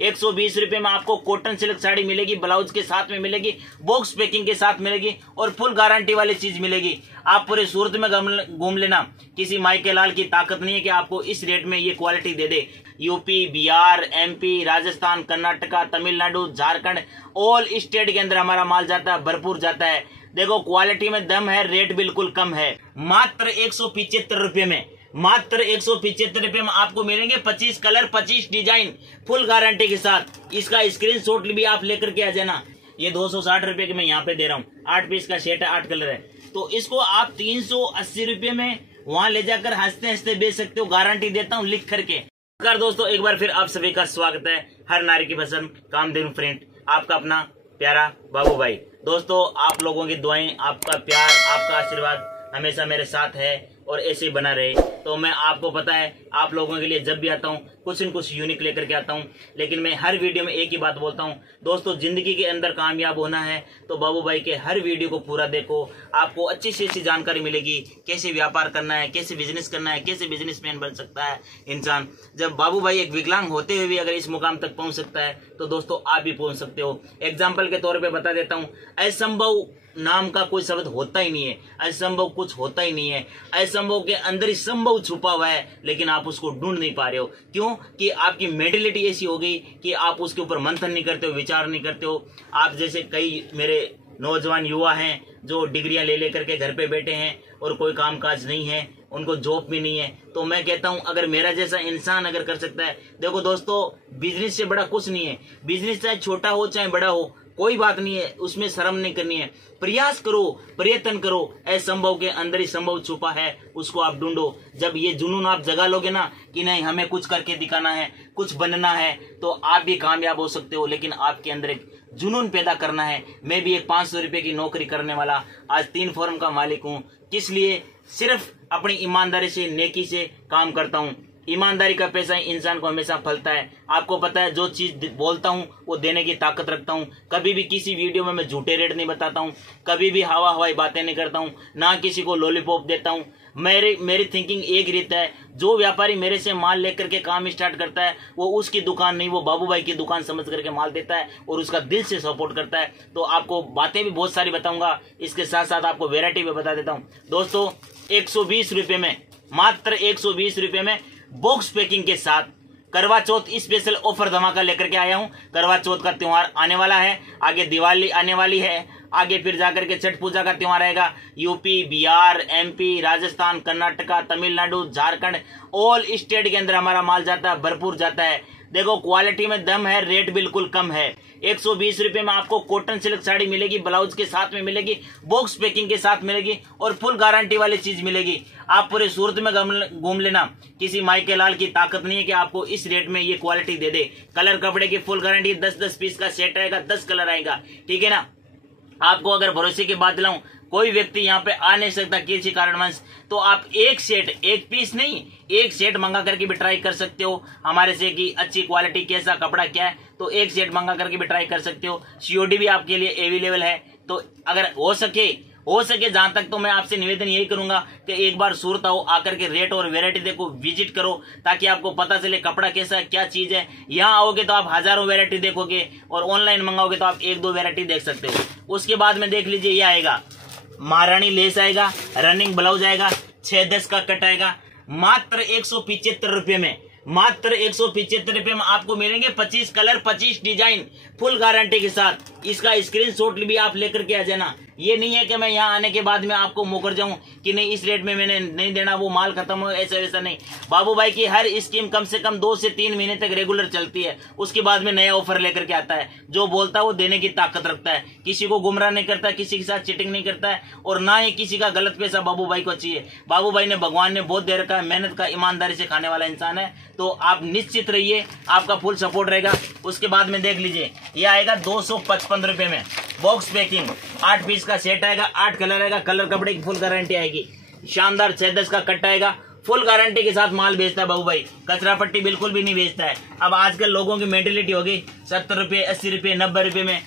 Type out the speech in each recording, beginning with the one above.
120 रुपए में आपको कॉटन सिल्क साड़ी मिलेगी, ब्लाउज के साथ में मिलेगी, बॉक्स पैकिंग के साथ मिलेगी और फुल गारंटी वाली चीज मिलेगी। आप पूरे सूरत में घूम लेना, किसी माई के लाल की ताकत नहीं है कि आपको इस रेट में ये क्वालिटी दे दे। UP, Bihar, MP, Rajasthan, Karnataka, Tamil Nadu, Jharkhand, all state के अंदर हमारा माल जाता है, भरपूर जाता है। देखो क्वालिटी में दम है, रेट बिल्कुल कम है। मात्र 175 रुपए में, मात्र 175 रुपए में आपको मिलेंगे 25 कलर, 25 डिजाइन, फुल गारंटी के साथ। इसका स्क्रीनशॉट भी आप लेकर के आ जाना। ये 260 रुपए के मैं यहाँ पे दे रहा हूँ, 8 पीस का सेट है, 8 कलर है। तो इसको आप 380 रुपए में वहां ले जाकर हंसते हंसते बेच सकते हो, गारंटी देता हूँ लिख करके। नमस्कार दोस्तों, एक बार फिर आप सभी का स्वागत है हर नारी की पसंद कामधेनु फ्रेंड, आपका अपना प्यारा बाबू भाई। दोस्तों, आप लोगों की दुआएं, आपका प्यार, आपका आशीर्वाद हमेशा मेरे साथ है और ऐसे ही बना रहे। तो मैं आपको पता है, आप लोगों के लिए जब भी आता हूँ कुछ न कुछ यूनिक लेकर के आता हूँ, लेकिन मैं हर वीडियो में एक ही बात बोलता हूँ दोस्तों, जिंदगी के अंदर कामयाब होना है तो बाबू भाई के हर वीडियो को पूरा देखो। आपको अच्छी से अच्छी जानकारी मिलेगी, कैसे व्यापार करना है, कैसे बिजनेस करना है, कैसे बिजनेसमैन बन सकता है इंसान। जब बाबू भाई एक विकलांग होते हुए भी अगर इस मुकाम तक पहुंच सकता है तो दोस्तों आप भी पहुंच सकते हो। एग्जाम्पल के तौर पर बता देता हूँ, असंभव नाम का कोई शब्द होता ही नहीं है, असंभव कुछ होता ही नहीं है। असंभव के अंदर ही संभव छुपा हुआ है, लेकिन आप उसको ढूंढ नहीं पा रहे हो। क्यों? कि आपकी मेंटेलिटी ऐसी हो गई कि आप उसके ऊपर मंथन नहीं करते हो, विचार नहीं करते हो। आप जैसे कई मेरे नौजवान युवा हैं जो डिग्रियां ले लेकर के घर पे बैठे हैं और कोई काम काज नहीं है, उनको जॉब भी नहीं है। तो मैं कहता हूं, अगर मेरा जैसा इंसान अगर कर सकता है, देखो दोस्तों, बिजनेस से बड़ा कुछ नहीं है। बिजनेस चाहे छोटा हो चाहे बड़ा हो, कोई बात नहीं है, उसमें शर्म नहीं करनी है। प्रयास करो, प्रयत्न करो, असंभव के अंदर ही संभव छुपा है, उसको आप ढूंढो। जब ये जुनून आप जगा लोगे ना कि नहीं हमें कुछ करके दिखाना है, कुछ बनना है, तो आप भी कामयाब हो सकते हो। लेकिन आपके अंदर एक जुनून पैदा करना है। मैं भी एक 500 रुपए की नौकरी करने वाला आज 3 फर्म का मालिक हूँ। किस लिए? सिर्फ अपनी ईमानदारी से, नेकी से काम करता हूँ। ईमानदारी का पैसा ही इंसान को हमेशा फलता है। आपको पता है, जो चीज बोलता हूँ वो देने की ताकत रखता हूँ। कभी भी किसी वीडियो में मैं झूठे रेट नहीं बताता हूँ, कभी भी हवाई बातें नहीं करता हूँ, ना किसी को लॉलीपॉप देता हूँ। मेरी थिंकिंग एक रीत है, जो व्यापारी मेरे से माल लेकर के काम स्टार्ट करता है वो उसकी दुकान नहीं, वो बाबू भाई की दुकान समझ करके माल देता है और उसका दिल से सपोर्ट करता है। तो आपको बातें भी बहुत सारी बताऊंगा, इसके साथ साथ आपको वेरायटी भी बता देता हूँ। दोस्तों, 120 रुपए में, मात्र 120 रुपए में बॉक्स पैकिंग के साथ करवा चौथ स्पेशल ऑफर धमाका लेकर के आया हूं। करवा चौथ का त्योहार आने वाला है, आगे दिवाली आने वाली है, आगे फिर जाकर के छठ पूजा का त्योहार आएगा। UP, Bihar, MP, Rajasthan, Karnataka, Tamil Nadu, Jharkhand, all state के अंदर हमारा माल जाता है, भरपूर जाता है। देखो क्वालिटी में दम है, रेट बिल्कुल कम है। 120 रुपए में आपको कॉटन सिल्क साड़ी मिलेगी, ब्लाउज के साथ में मिलेगी, बॉक्स पैकिंग के साथ मिलेगी और फुल गारंटी वाली चीज मिलेगी। आप पूरे सूरत में घूम लेना, किसी माई के लाल की ताकत नहीं है कि आपको इस रेट में ये क्वालिटी दे दे। कलर कपड़े की फुल गारंटी, 10-10 पीस का सेट रहेगा, 10 कलर आएगा, ठीक है ना। आपको अगर भरोसे की बात दिलाऊं, कोई व्यक्ति यहाँ पे आ नहीं सकता किसी कारणवश, तो आप एक सेट, एक पीस नहीं, एक सेट मंगा करके भी ट्राई कर सकते हो हमारे से कि अच्छी क्वालिटी, कैसा कपड़ा क्या है। तो एक सेट मंगा करके भी ट्राई कर सकते हो। सीओडी भी आपके लिए अवेलेबल है। तो अगर हो सके जहां तक तो मैं आपसे निवेदन यही करूंगा कि एक बार सूरत आओ, आकर के रेट और वेरायटी देखो, विजिट करो, ताकि आपको पता चले कपड़ा कैसा है, क्या चीज है। यहाँ आओगे तो आप हजारों वेरायटी देखोगे और ऑनलाइन मंगाओगे तो आप 1-2 वेरायटी देख सकते हो। उसके बाद में देख लीजिए, ये आएगा महारानी लेस आएगा, रनिंग ब्लाउज आएगा, 6-10 का कट आएगा, मात्र 175 रुपए में, मात्र 175 रुपए में आपको मिलेंगे 25 कलर, 25 डिजाइन, फुल गारंटी के साथ। इसका स्क्रीनशॉट भी आप लेकर के आ जाना। ये नहीं है कि मैं यहाँ आने के बाद में आपको मुकर जाऊं कि नहीं इस रेट में मैंने नहीं देना, वो माल खत्म हो, ऐसा वैसा नहीं। बाबू भाई की हर स्कीम कम से कम 2 से 3 महीने तक रेगुलर चलती है, उसके बाद में नया ऑफर लेकर के आता है। जो बोलता है वो देने की ताकत रखता है, किसी को गुमराह नहीं करता, किसी के साथ चीटिंग नहीं करता है और ना ही किसी का गलत पैसा बाबू भाई को चाहिए। बाबू भाई ने, भगवान ने बहुत दे रखा है, मेहनत का, ईमानदारी से खाने वाला इंसान है। तो आप निश्चित रहिए, आपका फुल सपोर्ट रहेगा। उसके बाद में देख लीजिए, ये आएगा 255 रुपए में, बॉक्स पैकिंग, 8 पीस का सेट आएगा, 8 कलर आएगा, कलर कपड़े की फुल गारंटी आएगी, शानदार 6-10 का कट आएगा, फुल गारंटी के साथ माल बेचता है बाबू भाई, कचरा पट्टी बिल्कुल भी नहीं बेचता है। अब आजकल लोगों की मेंटेलिटी हो गई 70 रुपए, 80 रुपए, 90 रुपए में।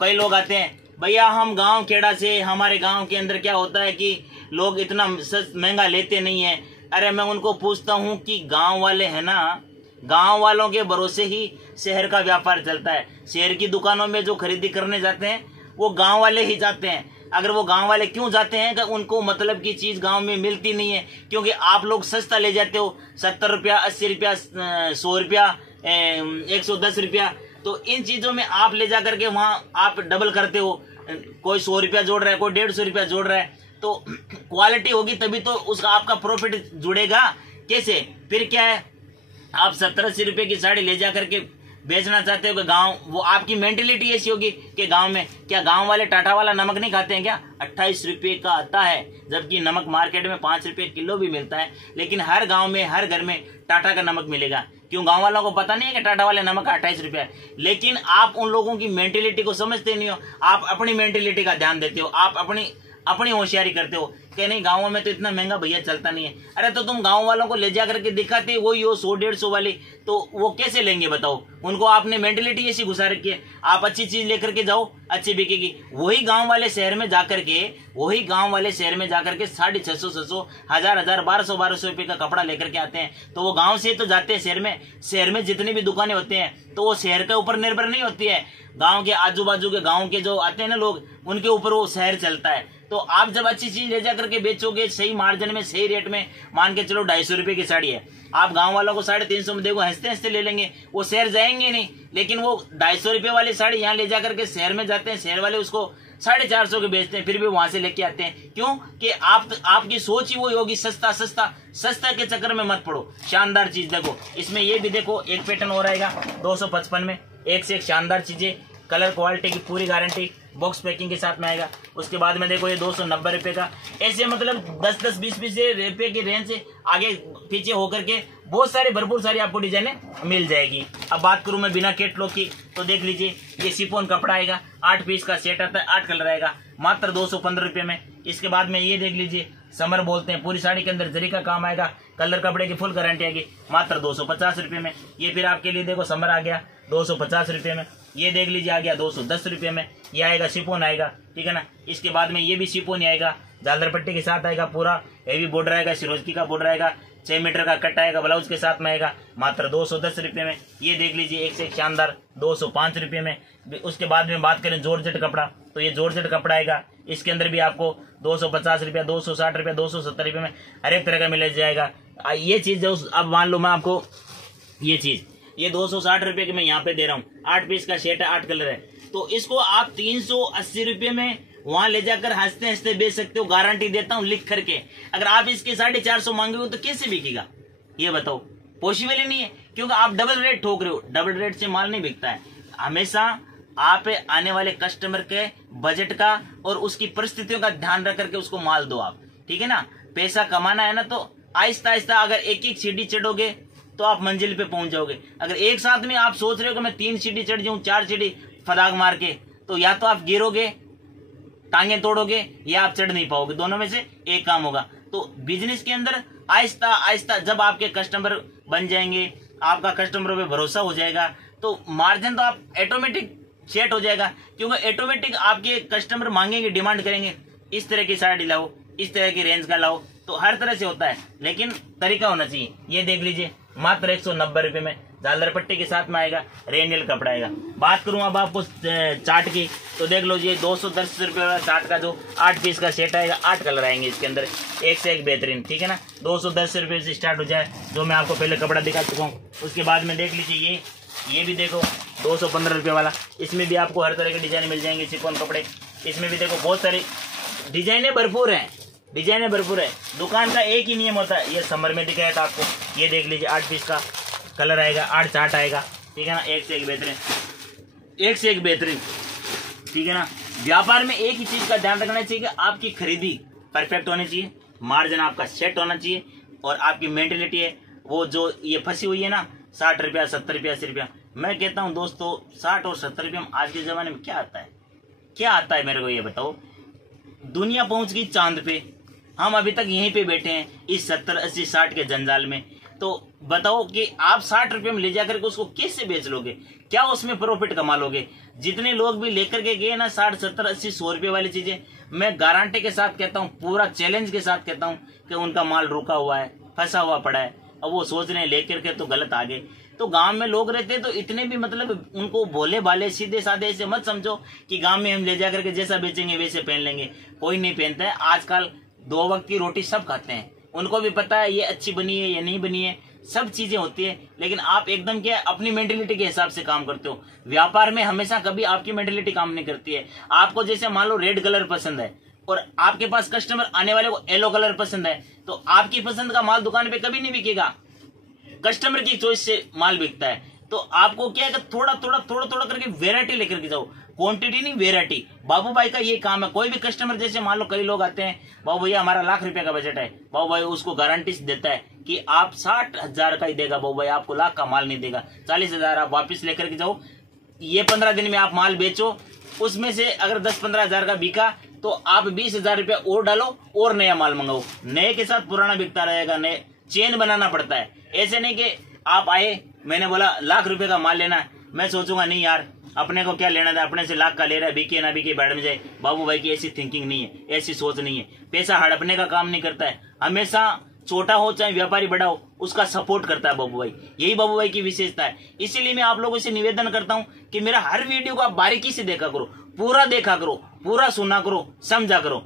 कई लोग आते हैं, भैया हम गांव खेड़ा से, हमारे गांव के अंदर क्या होता है कि लोग इतना महंगा लेते नहीं है। अरे मैं उनको पूछता हूँ कि गांव वाले है ना, गांव वालों के भरोसे ही शहर का व्यापार चलता है। शहर की दुकानों में जो खरीदी करने जाते हैं वो गांव वाले ही जाते हैं। अगर वो गांव वाले क्यों जाते हैं कि उनको मतलब की चीज गांव में मिलती नहीं है, क्योंकि आप लोग सस्ता ले जाते हो, 70 रुपया, 80 रुपया, 100 रुपया, 110 रुपया। तो इन चीजों में आप ले जा करके वहां आप डबल करते हो, कोई 100 रुपया जोड़ रहा है, कोई 150 रुपया जोड़ रहा है। तो क्वालिटी होगी तभी तो उसका आपका प्रॉफिट जुड़ेगा। कैसे? फिर क्या है, आप 70-80 रुपए की साड़ी ले जा करके बेचना चाहते हो कि गांव, वो आपकी मेंटेलिटी ऐसी होगी कि गांव में क्या गांव वाले टाटा वाला नमक नहीं खाते हैं क्या? 28 रुपए का आता है, जबकि नमक मार्केट में 5 रुपए किलो भी मिलता है। लेकिन हर गांव में हर घर में टाटा का नमक मिलेगा। क्यों? गांव वालों को पता नहीं है कि टाटा वाले नमक का 28 रुपया है। लेकिन आप उन लोगों की मेंटेलिटी को समझते नहीं हो, आप अपनी मेंटेलिटी का ध्यान देते हो, आप अपनी होशियारी करते हो कि नहीं गाँवों में तो इतना महंगा भैया चलता नहीं है। अरे तो तुम गाँव वालों को ले जा करके दिखाते वही हो 100-150 वाली, तो वो कैसे लेंगे बताओ? उनको आपने मेंटेलिटी ऐसी घुसा रखी है। आप अच्छी चीज लेकर के जाओ, अच्छी बिकेगी। वही गांव वाले शहर में जाकर के 650-700, 1000, 1200 रुपए का कपड़ा लेकर के आते हैं। तो वो गांव से तो जाते हैं शहर में जितनी भी दुकानें होती हैं तो वो शहर के ऊपर निर्भर नहीं होती है। गांव के आजू बाजू के गांव के जो आते हैं ना लोग, उनके ऊपर वो शहर चलता है। तो आप जब अच्छी चीज ले जा करके बेचोगे सही मार्जिन में, सही रेट में, मान के चलो 250 रुपए की साड़ी है, आप गांव वालों को 350 में देखो, हंसते हंसते ले लेंगे, वो शहर जाएंगे नहीं। लेकिन वो 250 रुपए वाली साड़ी यहाँ ले जा करके शहर में जाते हैं, शहर वाले उसको 450 के बेचते हैं, फिर भी वहां से लेके आते हैं। क्यों? कि आपकी सोच ही वही होगी, सस्ता के चक्कर में मत पड़ो। शानदार चीज देखो, इसमें ये भी देखो एक पैटर्न और आएगा 255 में, एक से एक शानदार चीजें, कलर क्वालिटी की पूरी गारंटी, बॉक्स पैकिंग के साथ में आएगा। उसके बाद में देखो ये 290 रुपए का, ऐसे मतलब 10-10, 20-20 रुपए की रेंज से आगे पीछे होकर के बहुत सारे भरपूर सारी आपको डिजाइने मिल जाएगी। अब बात करूं मैं बिना कैटलॉग की, तो देख लीजिए ये शिफॉन कपड़ा आएगा, 8 पीस का सेट आता है, 8 कलर आएगा, मात्र 215 रुपए में। इसके बाद में ये देख लीजिए समर बोलते हैं, पूरी साड़ी के अंदर जरी का काम आएगा, कलर कपड़े की फुल गारंटी आएगी, मात्र 250 रुपए में। ये फिर आपके लिए देखो समर आ गया 250 रुपए में। ये देख लीजिए आ गया 210 रुपए में, ये आएगा शिफॉन आएगा, ठीक है ना। इसके बाद में ये भी शिफॉन ही आएगा, झालर पट्टी के साथ आएगा, पूरा हेवी बॉर्डर आएगा, सिरोजकी का बॉर्डर आएगा, 6 मीटर का कट आएगा, ब्लाउज के साथ में आएगा, मात्र 210 रुपए में। ये देख लीजिए एक से एक शानदार 205 रुपए में। उसके बाद में बात करें जॉर्जेट कपड़ा, तो ये जॉर्जेट कपड़ा आएगा, इसके अंदर भी आपको 250 रुपया, 260 रुपया, 270 रुपये में हर एक तरह का मिल जाएगा। ये चीज अब मान लो मैं आपको ये चीज ये 260 रुपए की मैं यहाँ पे दे रहा हूँ, 8 पीस का सेट है, 8 कलर है, तो इसको आप 380 रुपये में वहां ले जाकर हंसते हंसते बेच सकते हो, गारंटी देता हूँ लिख करके। अगर आप इसके 450 मांगे तो कैसे बिकेगा ये बताओ? पॉसिबल ही नहीं है, क्योंकि आप डबल रेट ठोक रहे हो। डबल रेट से माल नहीं बिकता है। हमेशा आप आने वाले कस्टमर के बजट का और उसकी परिस्थितियों का ध्यान रख करके उसको माल दो आप, ठीक है ना। पैसा कमाना है ना, तो आहिस्ता आहिस्ता अगर एक एक सीढ़ी चढ़ोगे तो आप मंजिल पे पहुंच जाओगे। अगर एक साथ में आप सोच रहे हो कि मैं 3 सीढ़ी चढ़ जाऊं, 4 सीढ़ी फदाग मार के, तो या तो आप गिरोगे, टांगे तोड़ोगे, या आप चढ़ नहीं पाओगे, दोनों में से एक काम होगा। तो बिजनेस के अंदर आहिस्ता आहिस्ता जब आपके कस्टमर बन जाएंगे, आपका कस्टमर पे भरोसा हो जाएगा, तो मार्जिन तो आप ऑटोमेटिक सेट हो जाएगा, क्योंकि ऑटोमेटिक आपके कस्टमर मांगेंगे, डिमांड करेंगे, इस तरह की साड़ी लाओ, इस तरह की रेंज का लाओ। तो हर तरह से होता है, लेकिन तरीका होना चाहिए। ये देख लीजिए मात्र 190 रुपए में, झालर पट्टी के साथ में आएगा, रेनियल कपड़ा आएगा। बात करूं अब आपको चार्ट की, तो देख लो ये 210 रुपए वाला चार्ट का जो 8 पीस का सेट आएगा, 8 कलर आएंगे इसके अंदर, एक से एक बेहतरीन, ठीक है ना। 210 रुपए से स्टार्ट हो जाए, जो मैं आपको पहले कपड़ा दिखा चुका हूँ। उसके बाद में देख लीजिए ये भी देखो 215 रुपए वाला, इसमें भी आपको हर तरह के डिजाइन मिल जाएंगे, शिफॉन कपड़े। इसमें भी देखो बहुत सारी डिजाइनें भरपूर हैं, दुकान का एक ही नियम होता है, ये समर में दिखाया था आपको। ये देख लीजिए 8 पीस का कलर आएगा, 8 चार्ट आएगा, ठीक है ना, एक से एक बेहतरीन, ठीक है ना। व्यापार में एक ही चीज का ध्यान रखना चाहिए कि आपकी खरीदी परफेक्ट होनी चाहिए, मार्जिन आपका सेट होना चाहिए, और आपकी मेंटेलिटी है वो जो ये फंसी हुई है ना 60 रुपया, 70 रुपया, 80 रुपया। मैं कहता हूँ दोस्तों 60 और 70 रुपया आज के जमाने में क्या आता है मेरे को ये बताओ। दुनिया पहुंच गई चांद पे, हम अभी तक यहीं पे बैठे हैं इस 70, 80, 60 के जंजाल में। तो बताओ कि आप 60 रुपये में ले जाकर के उसको कैसे बेच लोगे, क्या उसमें प्रॉफिट कमा लोगे? जितने लोग भी लेकर के गए ना 60, 70, 80, 100 रुपये वाली चीजें, मैं गारंटी के साथ कहता हूँ, पूरा चैलेंज के साथ कहता हूँ कि उनका माल रुका हुआ है, फंसा हुआ पड़ा है। अब वो सोच रहे हैं लेकर के तो गलत आगे। तो गांव में लोग रहते हैं तो इतने भी मतलब उनको भोले भाले सीधे साधे ऐसे मत समझो कि गांव में हम ले जा करके जैसा बेचेंगे वैसे पहन लेंगे। कोई नहीं पहनता है। आजकल 2 वक्त की रोटी सब खाते हैं, उनको भी पता है ये अच्छी बनी है या नहीं बनी है, सब चीजें होती है। लेकिन आप एकदम क्या अपनी मेंटेलिटी के हिसाब से काम करते हो। व्यापार में हमेशा कभी आपकी मेंटेलिटी काम नहीं करती है। आपको जैसे मान लो रेड कलर पसंद है और आपके पास कस्टमर आने वाले को येलो कलर पसंद है, तो आपकी पसंद का माल दुकान पे कभी नहीं बिकेगा। कस्टमर की चॉइस से माल बिकता है। तो आपको क्या है कि थोड़ा थोड़ा करके वेरायटी लेकर के जाओ, क्वांटिटी नहीं वेरायटी। बाबू भाई का ये काम है। कोई भी कस्टमर जैसे मान लो कई लोग आते हैं, बाबू भैया हमारा लाख रुपए का बजट है, बाबू भाई उसको गारंटी देता है कि आप 60,000 का ही देगा, बाबू भाई आपको लाख का माल नहीं देगा, 40,000 आप वापिस लेकर के जाओ। ये 15 दिन में आप माल बेचो, उसमें से अगर 10-15 हजार का बिका तो आप 20,000 रुपया और डालो और नया माल मंगाओ। नए के साथ पुराना बिकता रहेगा। नए चेन बनाना पड़ता है। ऐसे नहीं कि आप आए, मैंने बोला लाख रुपए का माल लेना है, मैं सोचूंगा नहीं यार अपने को क्या लेना था, अपने से लाख का ले रहा है, बिके ना बिके बैठ में जाए। बाबू भाई की ऐसी थिंकिंग नहीं है, ऐसी सोच नहीं है। पैसा हड़पने का काम नहीं करता है। हमेशा छोटा हो चाहे व्यापारी बड़ा हो, उसका सपोर्ट करता है बाबू भाई। यही बाबू भाई की विशेषता है। इसीलिए मैं आप लोगों से निवेदन करता हूं कि मेरा हर वीडियो को आप बारीकी से देखा करो, पूरा देखा करो, पूरा सुना करो, समझा करो।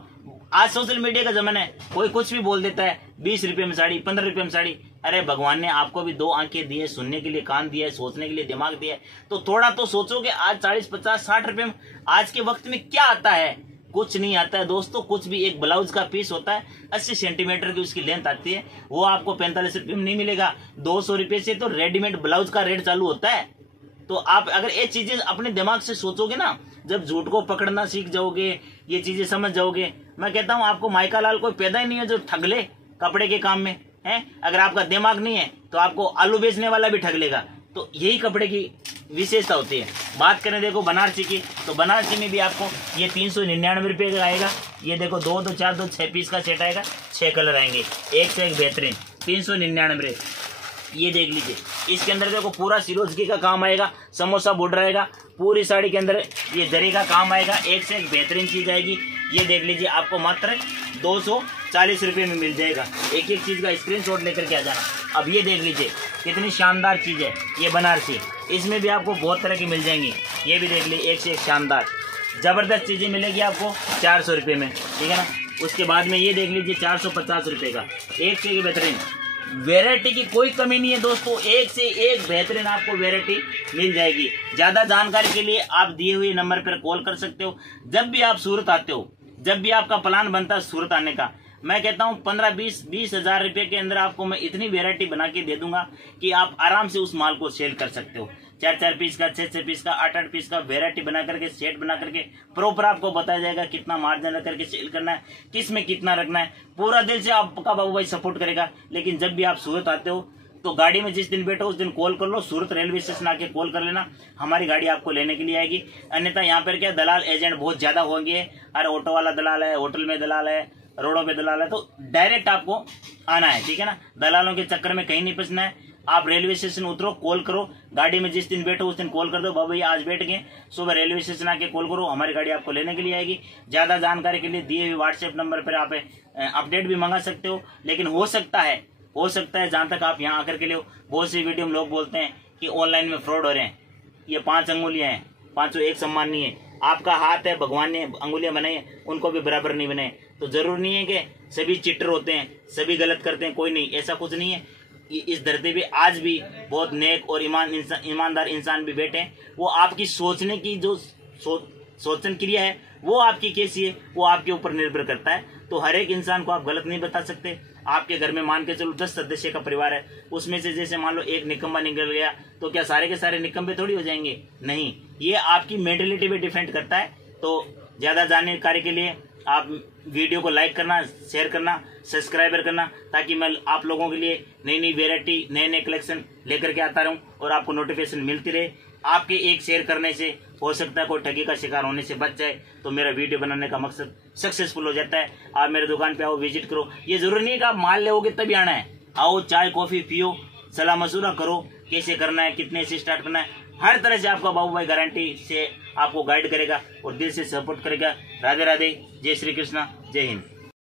आज सोशल मीडिया का जमाना है, कोई कुछ भी बोल देता है। 20 रुपए में साड़ी, 15 रुपए में साड़ी। अरे भगवान ने आपको भी 2 आंखें दी है, सुनने के लिए कान दिया है, सोचने के लिए दिमाग दिया है, तो थोड़ा तो सोचो कि आज 40, 50, 60 रुपए में आज के वक्त में क्या आता है। कुछ नहीं आता है दोस्तों, कुछ भी। एक ब्लाउज का पीस होता है 80 सेंटीमीटर की उसकी लेंथ आती है, वो आपको 45 रुपए में नहीं मिलेगा। 200 रुपए से तो रेडीमेड ब्लाउज का रेट चालू होता है। तो आप अगर ये चीजें अपने दिमाग से सोचोगे ना, जब झूठ को पकड़ना सीख जाओगे, ये चीजें समझ जाओगे, मैं कहता हूं आपको माइका लाल कोई पैदा ही नहीं है जो ठग ले कपड़े के काम में है। अगर आपका दिमाग नहीं है तो आपको आलू बेचने वाला भी ठग लेगा। तो यही कपड़े की विशेषता होती है। बात करें देखो बनारसी की, तो बनारसी में भी आपको ये 399 रुपये का आएगा। ये देखो 2, 2, 4, 2, 6 पीस का सेट आएगा, 6 कलर आएंगे, एक से एक बेहतरीन, 399। ये देख लीजिए, इसके अंदर देखो पूरा सिरोजकी का काम आएगा, समोसा बॉर्डर आएगा, पूरी साड़ी के अंदर ये जरी का काम आएगा, एक से एक बेहतरीन चीज आएगी। ये देख लीजिए, आपको मात्र 240 रुपये में मिल जाएगा। एक एक चीज का स्क्रीनशॉट लेकर के आ जाना। अब ये देख लीजिए कितनी शानदार चीज है ये बनारसी। इसमें भी आपको बहुत तरह की मिल जाएंगी। ये भी देख लीजिए, एक से एक शानदार जबरदस्त चीजें मिलेगी आपको 400 रुपये में, ठीक है ना। उसके बाद में ये देख लीजिए 450 रुपये का, एक से एक बेहतरीन। वैरायटी की कोई कमी नहीं है दोस्तों, एक से एक बेहतरीन आपको वैरायटी मिल जाएगी। ज्यादा जानकारी के लिए आप दिए हुए नंबर पर कॉल कर सकते हो। जब भी आप सूरत आते हो, जब भी आपका प्लान बनता है सूरत आने का, मैं कहता हूँ 15-20 हजार रुपए के अंदर आपको मैं इतनी वैरायटी बना के दे दूंगा कि आप आराम से उस माल को सेल कर सकते हो। 4-4 पीस का, 6-6 पीस का, 8-8 पीस का वैरायटी बना करके, सेट बना करके प्रॉपर आपको बताया जाएगा कितना मार्जिन रख करके सेल करना है, किस में कितना रखना है। पूरा दिल से आपका बाबू भाई सपोर्ट करेगा। लेकिन जब भी आप सूरत आते हो तो गाड़ी में जिस दिन बैठो उस दिन कॉल कर लो, सूरत रेलवे स्टेशन आके कॉल कर लेना, हमारी गाड़ी आपको लेने के लिए आएगी। अन्यथा यहाँ पर क्या दलाल एजेंट बहुत ज्यादा होंगे। हर ऑटो वाला दलाल है, होटल में दलाल है, रोडों पे दलाल है, तो डायरेक्ट आपको आना है, ठीक है ना। दलालों के चक्कर में कहीं नहीं फंसना है। आप रेलवे स्टेशन उतरो, कॉल करो, गाड़ी में जिस दिन बैठो उस दिन कॉल कर दो, बाबा भैया आज बैठ गए, सुबह रेलवे स्टेशन आके कॉल करो, हमारी गाड़ी आपको लेने के लिए आएगी। ज्यादा जानकारी के लिए दिए हुए व्हाट्सएप नंबर पर आप अपडेट भी मंगा सकते हो। लेकिन हो सकता है जहां तक आप यहाँ आकर के लिए, बहुत सी वीडियो में लोग बोलते हैं कि ऑनलाइन में फ्रॉड हो रहे हैं। ये 5 अंगुलियां हैं, 5 एक समान नहीं है। आपका हाथ है, भगवान ने अंगुलियां बनाई है, उनको भी बराबर नहीं बनाए। तो जरूर नहीं है कि सभी चिटर होते हैं, सभी गलत करते हैं, कोई नहीं, ऐसा कुछ नहीं है। इस धरती पे आज भी बहुत नेक और ईमानदार इंसान भी बैठे हैं। वो आपकी सोचने की जो सोचन क्रिया है वो आपकी कैसी है, वो आपके ऊपर निर्भर करता है। तो हर एक इंसान को आप गलत नहीं बता सकते। आपके घर में मान के चलो 10 सदस्य का परिवार है, उसमें से जैसे मान लो एक निकम्मा निकल गया तो क्या सारे के सारे निकम्मे थोड़ी हो जाएंगे? नहीं, ये आपकी मेंटेलिटी पे डिपेंड करता है। तो ज्यादा जानकारी के लिए आप वीडियो को लाइक करना, शेयर करना, सब्सक्राइबर करना, ताकि मैं आप लोगों के लिए नई नई वेरायटी, नए नए कलेक्शन लेकर के आता रहूं और आपको नोटिफिकेशन मिलती रहे। आपके एक शेयर करने से हो सकता है कोई ठगी का शिकार होने से बच जाए, तो मेरा वीडियो बनाने का मकसद सक्सेसफुल हो जाता है। आप मेरे दुकान पे आओ, विजिट करो। ये जरूरी नहीं है कि आप माल लेओगे तभी आना है। आओ, चाय कॉफी पियो, सलाह मशूरा करो, कैसे करना है, कितने से स्टार्ट करना है। हर तरह से आपका बाबू भाई गारंटी से आपको गाइड करेगा और दिल से सपोर्ट करेगा। राधे राधे, जय श्री कृष्णा, जय हिंद।